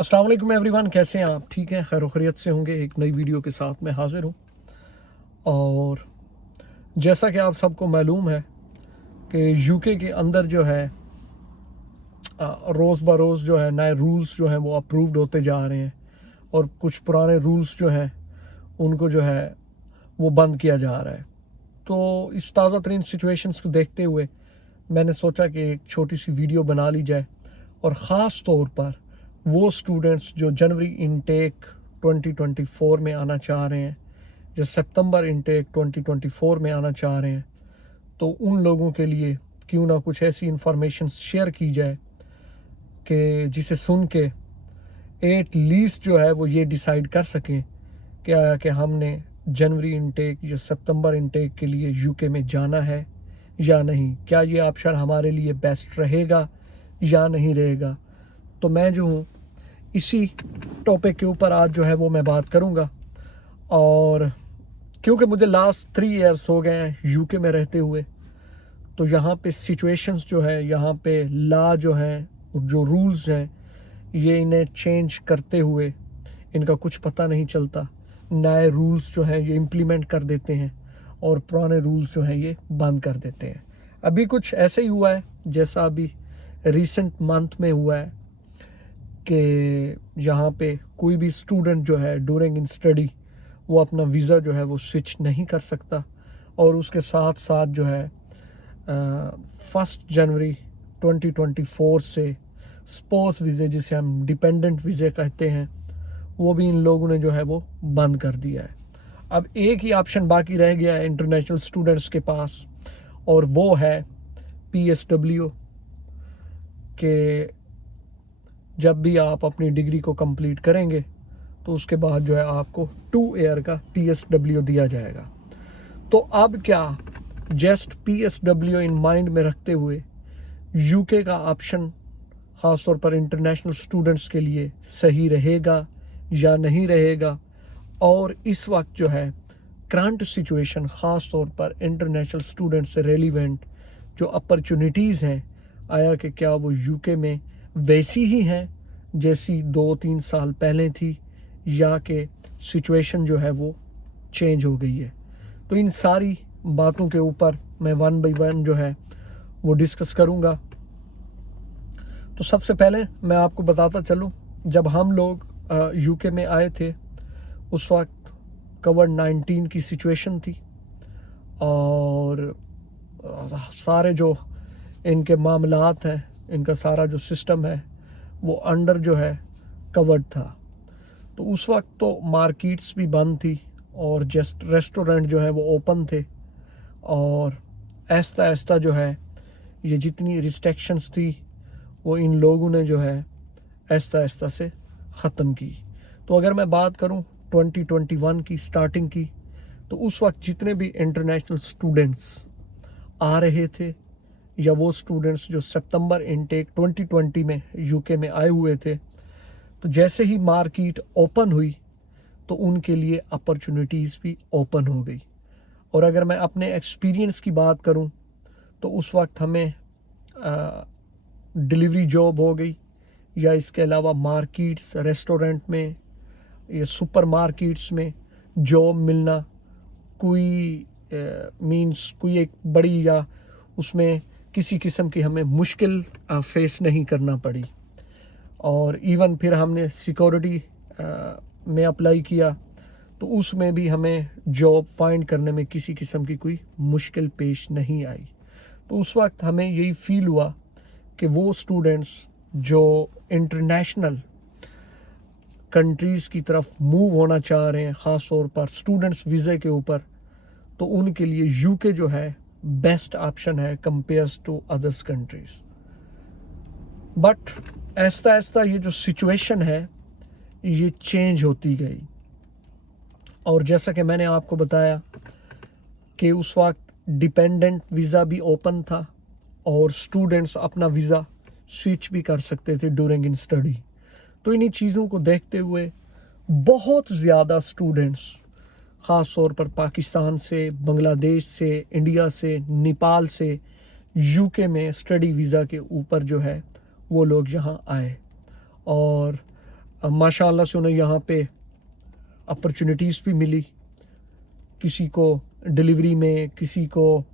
अस्सलाम वालेकुम एवरीवन, कैसे हैं आप? ठीक हैं, खैर खैरियत से होंगे। एक नई वीडियो के साथ मैं हाजिर हूँ। और जैसा कि आप सबको मालूम है कि यूके के अंदर जो है रोज़ ब रोज़ जो है नए रूल्स जो हैं वो अप्रूव्ड होते जा रहे हैं, और कुछ पुराने रूल्स जो हैं उनको जो है वो बंद किया जा रहा है। तो इस ताज़ा तरीन सिचुएशंस को देखते हुए मैंने सोचा कि एक छोटी सी वीडियो बना ली जाए, और ख़ास तौर पर वो स्टूडेंट्स जो जनवरी इनटेक 2024 में आना चाह रहे हैं, जो सितंबर इनटेक 2024 में आना चाह रहे हैं, तो उन लोगों के लिए क्यों ना कुछ ऐसी इंफॉर्मेशन शेयर की जाए कि जिसे सुन के एट लीस्ट जो है वो ये डिसाइड कर सकें क्या कि हमने जनवरी इनटेक या सितंबर इनटेक के लिए यूके में जाना है या नहीं, क्या ये ऑप्शन हमारे लिए बेस्ट रहेगा या नहीं रहेगा। तो मैं जो हूँ इसी टॉपिक के ऊपर आज जो है वो मैं बात करूँगा। और क्योंकि मुझे लास्ट 3 इयर्स हो गए हैं यूके में रहते हुए, तो यहाँ पे सिचुएशंस जो है, यहाँ पे लॉ जो हैं, जो रूल्स हैं, ये इन्हें चेंज करते हुए इनका कुछ पता नहीं चलता। नए रूल्स जो हैं ये इम्प्लीमेंट कर देते हैं, और पुराने रूल्स जो हैं ये बंद कर देते हैं। अभी कुछ ऐसे ही हुआ है जैसा अभी रिसेंट मंथ में हुआ है कि यहाँ पे कोई भी स्टूडेंट जो है ड्यूरिंग इन स्टडी वो अपना वीज़ा जो है वो स्विच नहीं कर सकता। और उसके साथ साथ जो है 1 जनवरी 2024 से स्पोर्ट्स वीज़े, जिसे हम डिपेंडेंट वीज़े कहते हैं, वो भी इन लोगों ने जो है वो बंद कर दिया है। अब एक ही ऑप्शन बाकी रह गया है इंटरनेशनल स्टूडेंट्स के पास, और वो है PSW, के जब भी आप अपनी डिग्री को कंप्लीट करेंगे तो उसके बाद जो है आपको 2 ईयर का PSW दिया जाएगा। तो अब क्या जस्ट PSW इन माइंड में रखते हुए यूके का ऑप्शन ख़ासतौर पर इंटरनेशनल स्टूडेंट्स के लिए सही रहेगा या नहीं रहेगा। और इस वक्त जो है करंट सिचुएशन ख़ास तौर पर इंटरनेशनल स्टूडेंट से रेलिवेंट जो अपॉर्चुनिटीज़ हैं, आया कि क्या वो यूके में वैसी ही हैं जैसी 2-3 साल पहले थी, या कि सिचुएशन जो है वो चेंज हो गई है। तो इन सारी बातों के ऊपर मैं 1 बाय 1 जो है वो डिस्कस करूँगा। तो सबसे पहले मैं आपको बताता चलूँ, जब हम लोग यूके में आए थे उस वक्त कोविड-19 की सिचुएशन थी, और सारे जो इनके मामलात हैं, इनका सारा जो सिस्टम है वो अंडर जो है कवर्ड था। तो उस वक्त तो मार्केट्स भी बंद थी, और जस्ट रेस्टोरेंट जो है वो ओपन थे, और आहिस्ता आहिस्ता जो है ये जितनी रिस्ट्रिक्शंस थी वो इन लोगों ने जो है आहिस्ता आहिस्ता से ख़त्म की। तो अगर मैं बात करूं 2021 की स्टार्टिंग की, तो उस वक्त जितने भी इंटरनेशनल स्टूडेंट्स आ रहे थे, या वो स्टूडेंट्स जो सितंबर इनटेक 2020 में यूके में आए हुए थे, तो जैसे ही मार्केट ओपन हुई तो उनके लिए अपॉर्चुनिटीज़ भी ओपन हो गई। और अगर मैं अपने एक्सपीरियंस की बात करूं, तो उस वक्त हमें डिलीवरी जॉब हो गई, या इसके अलावा मार्केट्स, रेस्टोरेंट में या सुपर मार्केट्स में जॉब मिलना कोई मींस कोई एक बड़ी या उसमें किसी किस्म की हमें मुश्किल फेस नहीं करना पड़ी। और इवन फिर हमने सिक्योरिटी में अप्लाई किया, तो उसमें भी हमें जॉब फाइंड करने में किसी किस्म की कोई मुश्किल पेश नहीं आई। तो उस वक्त हमें यही फील हुआ कि वो स्टूडेंट्स जो इंटरनेशनल कंट्रीज़ की तरफ मूव होना चाह रहे हैं, ख़ास तौर पर स्टूडेंट्स वीज़े के ऊपर, तो उनके लिए यूके जो है बेस्ट ऑप्शन है compares to others countries. But आहिस्ता आहिस्ता ये जो सिचुएशन है ये चेंज होती गई, और जैसा कि मैंने आपको बताया कि उस वक्त डिपेंडेंट वीज़ा भी ओपन था, और स्टूडेंट्स अपना वीज़ा स्विच भी कर सकते थे ड्यूरिंग इन स्टडी। तो इन्हीं चीज़ों को देखते हुए बहुत ज़्यादा स्टूडेंट्स ख़ास तौर पर पाकिस्तान से, बांग्लादेश से, इंडिया से, नेपाल से यूके में स्टडी वीज़ा के ऊपर जो है वो लोग यहाँ आए। और माशाल्लाह से उन्हें यहाँ पे अपॉर्चुनिटीज़ भी मिली, किसी को डिलीवरी में, किसी को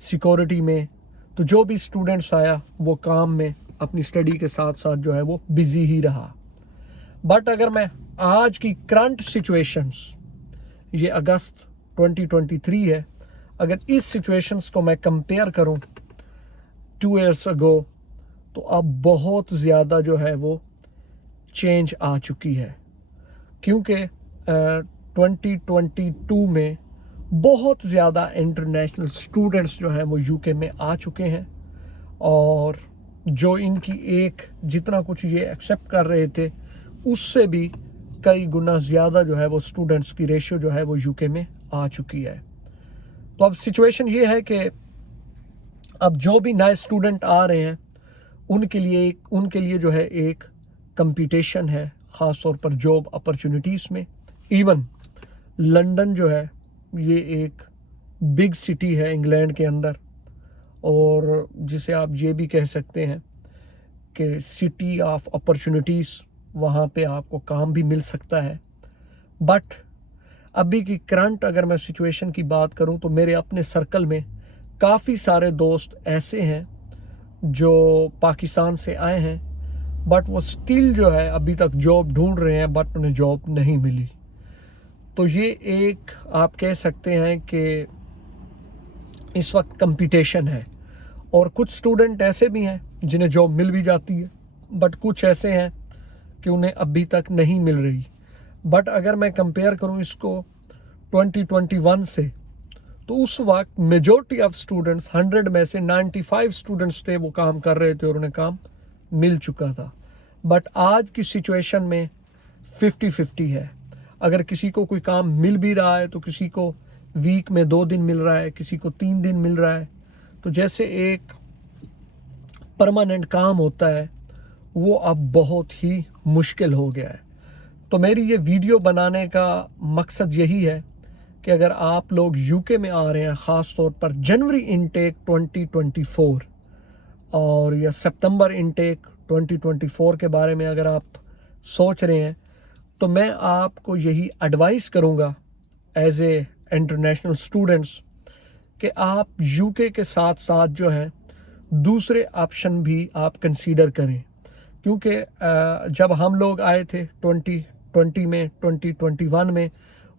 सिक्योरिटी में। तो जो भी स्टूडेंट्स आया वो काम में अपनी स्टडी के साथ साथ जो है वो बिजी ही रहा। बट अगर मैं आज की करंट सिचुएशंस, ये अगस्त 2023 है, अगर इस सिचुएशंस को मैं कंपेयर करूं 2 years अगो, तो अब बहुत ज़्यादा जो है वो चेंज आ चुकी है। क्योंकि 2022 में बहुत ज़्यादा इंटरनेशनल स्टूडेंट्स जो हैं वो यूके में आ चुके हैं, और जो इनकी एक जितना कुछ ये एक्सेप्ट कर रहे थे उससे भी कई गुना ज़्यादा जो है वो स्टूडेंट्स की रेशियो जो है वो यूके में आ चुकी है। तो अब सिचुएशन ये है कि अब जो भी नए स्टूडेंट आ रहे हैं उनके लिए जो है एक कंपटीशन है, ख़ास तौर पर जॉब अपॉर्चुनिटीज़ में। इवन लंदन जो है ये एक बिग सिटी है इंग्लैंड के अंदर, और जिसे आप ये भी कह सकते हैं कि सिटी ऑफ अपॉर्चुनिटीज़, वहाँ पे आपको काम भी मिल सकता है। बट अभी की करंट अगर मैं सिचुएशन की बात करूँ तो मेरे अपने सर्कल में काफ़ी सारे दोस्त ऐसे हैं जो पाकिस्तान से आए हैं, बट वो स्टिल जो है अभी तक जॉब ढूंढ रहे हैं, बट उन्हें जॉब नहीं मिली। तो ये एक आप कह सकते हैं कि इस वक्त कंपटीशन है। और कुछ स्टूडेंट ऐसे भी हैं जिन्हें जॉब मिल भी जाती है, बट कुछ ऐसे हैं कि उन्हें अभी तक नहीं मिल रही। बट अगर मैं कंपेयर करूं इसको 2021 से, तो उस वक्त मेजॉरिटी ऑफ स्टूडेंट्स, 100 में से 95 स्टूडेंट्स थे वो काम कर रहे थे और उन्हें काम मिल चुका था। बट आज की सिचुएशन में 50-50 है। अगर किसी को कोई काम मिल भी रहा है तो किसी को वीक में 2 दिन मिल रहा है, किसी को 3 दिन मिल रहा है। तो जैसे एक परमानेंट काम होता है वो अब बहुत ही मुश्किल हो गया है। तो मेरी ये वीडियो बनाने का मकसद यही है कि अगर आप लोग यूके में आ रहे हैं, ख़ास तौर पर जनवरी इनटेक 2024 और या सितंबर इनटेक 2024 के बारे में अगर आप सोच रहे हैं, तो मैं आपको यही एडवाइस करूंगा एज ए इंटरनेशनल स्टूडेंट्स कि आप यूके के साथ साथ जो है दूसरे ऑप्शन भी आप कंसीडर करें। क्योंकि जब हम लोग आए थे 2020 में, 2021 में,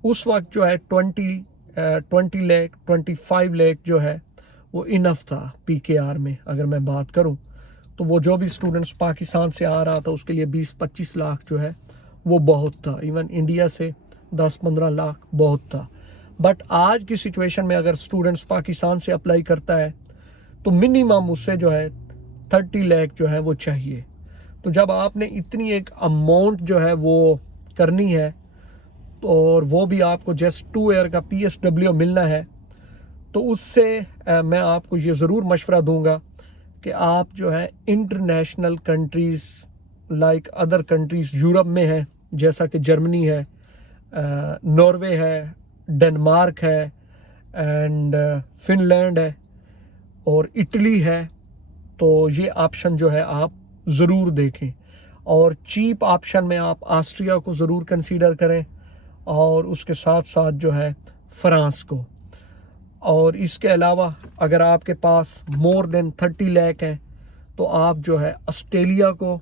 उस वक्त जो है 20 लाख 25 लाख जो है वो इनफ था पीकेआर में। अगर मैं बात करूं तो वो जो भी स्टूडेंट्स पाकिस्तान से आ रहा था उसके लिए 20-25 लाख जो है वो बहुत था। इवन इंडिया से 10-15 लाख बहुत था। बट आज की सिचुएशन में अगर स्टूडेंट्स पाकिस्तान से अप्लाई करता है तो मिनिमम उससे जो है 30 लाख जो है वो चाहिए। तो जब आपने इतनी एक अमाउंट जो है वो करनी है, और वो भी आपको जस्ट 2 ईयर का PSW मिलना है, तो उससे मैं आपको ये ज़रूर मशवरा दूंगा कि आप जो है international countries like other countries Europe में है, जैसा कि जर्मनी है, नॉर्वे है, डेनमार्क है, एंड फिनलैंड है और इटली है। तो ये ऑप्शन जो है आप ज़रूर देखें। और चीप ऑप्शन में आप ऑस्ट्रिया को ज़रूर कंसीडर करें, और उसके साथ साथ जो है फ्रांस को। और इसके अलावा अगर आपके पास मोर देन 30 लाख हैं तो आप जो है ऑस्ट्रेलिया को,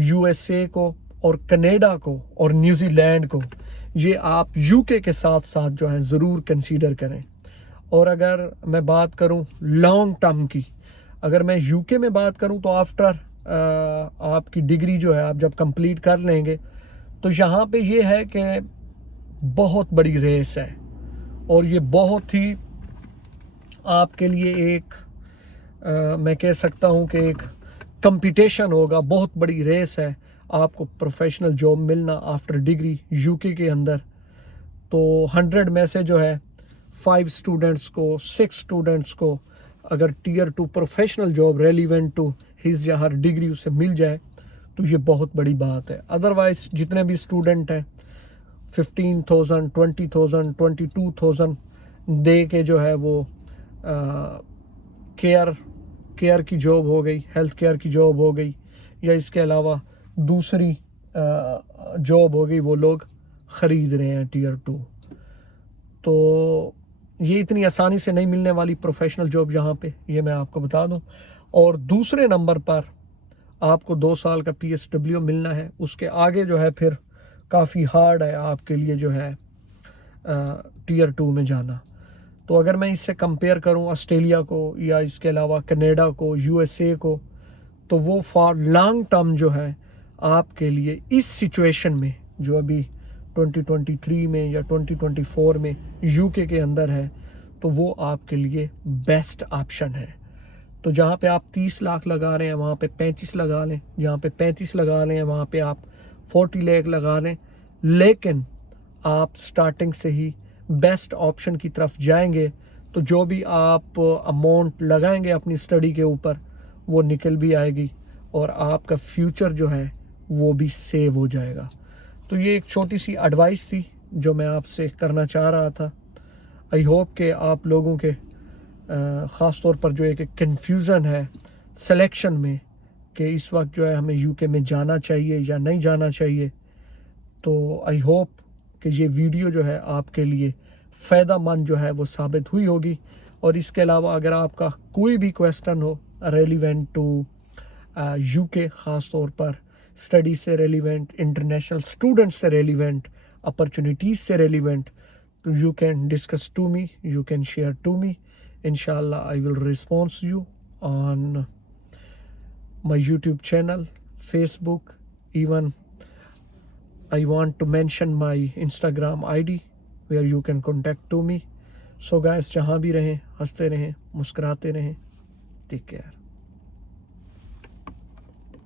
USA को और कनाडा को और न्यूजीलैंड को, ये आप यूके के साथ साथ जो है ज़रूर कंसीडर करें। और अगर मैं बात करूं लॉन्ग टर्म की, अगर मैं यूके में बात करूं तो आफ्टर आपकी डिग्री जो है आप जब कंप्लीट कर लेंगे तो यहाँ पे ये है कि बहुत बड़ी रेस है, और ये बहुत ही आपके लिए एक मैं कह सकता हूँ कि एक कंपटीशन होगा, बहुत बड़ी रेस है आपको प्रोफेशनल जॉब मिलना आफ्टर डिग्री यूके के अंदर। तो 100 में से जो है 5 स्टूडेंट्स को, 6 स्टूडेंट्स को अगर tier 2 professional job relevant to his या हर डिग्री उसे मिल जाए तो ये बहुत बड़ी बात है। अदरवाइज जितने भी स्टूडेंट हैं 15,000, 20,000, 22,000 दे के जो है वो केयर की जॉब हो गई, हेल्थ केयर की जॉब हो गई, या इसके अलावा दूसरी जॉब हो गई वो लोग ख़रीद रहे हैं टीयर 2। तो ये इतनी आसानी से नहीं मिलने वाली प्रोफेशनल जॉब यहाँ पे, ये मैं आपको बता दूँ। और दूसरे नंबर पर आपको 2 साल का PSW मिलना है। उसके आगे जो है फिर काफ़ी हार्ड है आपके लिए जो है टीयर 2 में जाना। तो अगर मैं इससे कंपेयर करूं ऑस्ट्रेलिया को या इसके अलावा कनाडा को, USA को, तो वो फॉर लॉन्ग टर्म जो है आपके लिए इस सिचुएशन में जो अभी 2023 में या 2024 में UK के अंदर है, तो वो आपके लिए बेस्ट ऑप्शन है। तो जहाँ पे आप 30 लाख लगा रहे हैं वहाँ पे 35 लगा लें, जहाँ पे 35 लगा लें वहाँ पे आप 40 लाख लगा लें, लेकिन आप स्टार्टिंग से ही बेस्ट ऑप्शन की तरफ जाएंगे तो जो भी आप अमाउंट लगाएंगे अपनी स्टडी के ऊपर वो निकल भी आएगी और आपका फ्यूचर जो है वो भी सेव हो जाएगा। तो ये एक छोटी सी एडवाइस थी जो मैं आपसे करना चाह रहा था। आई होप कि आप लोगों के ख़ास तौर पर जो एक कन्फ्यूज़न है सिलेक्शन में कि इस वक्त जो है हमें UK में जाना चाहिए या नहीं जाना चाहिए, तो आई होप कि ये वीडियो जो है आपके लिए फ़ायदेमंद जो है वो साबित हुई होगी। और इसके अलावा अगर आपका कोई भी क्वेश्चन हो रेलिवेंट टू UK, ख़ास तौर पर स्टडी से रेलिवेंट, इंटरनेशनल स्टूडेंट्स से रेलिवेंट, अपॉर्चुनिटीज़ से रेलिवेंट, तो you can discuss to me, you can share to me. Inshallah, I will respond you on my YouTube channel, Facebook, even I want to mention my Instagram ID where you can contact to me. So guys, जहाँ भी रहें हंसते रहें, मुस्कुराते रहें, take care.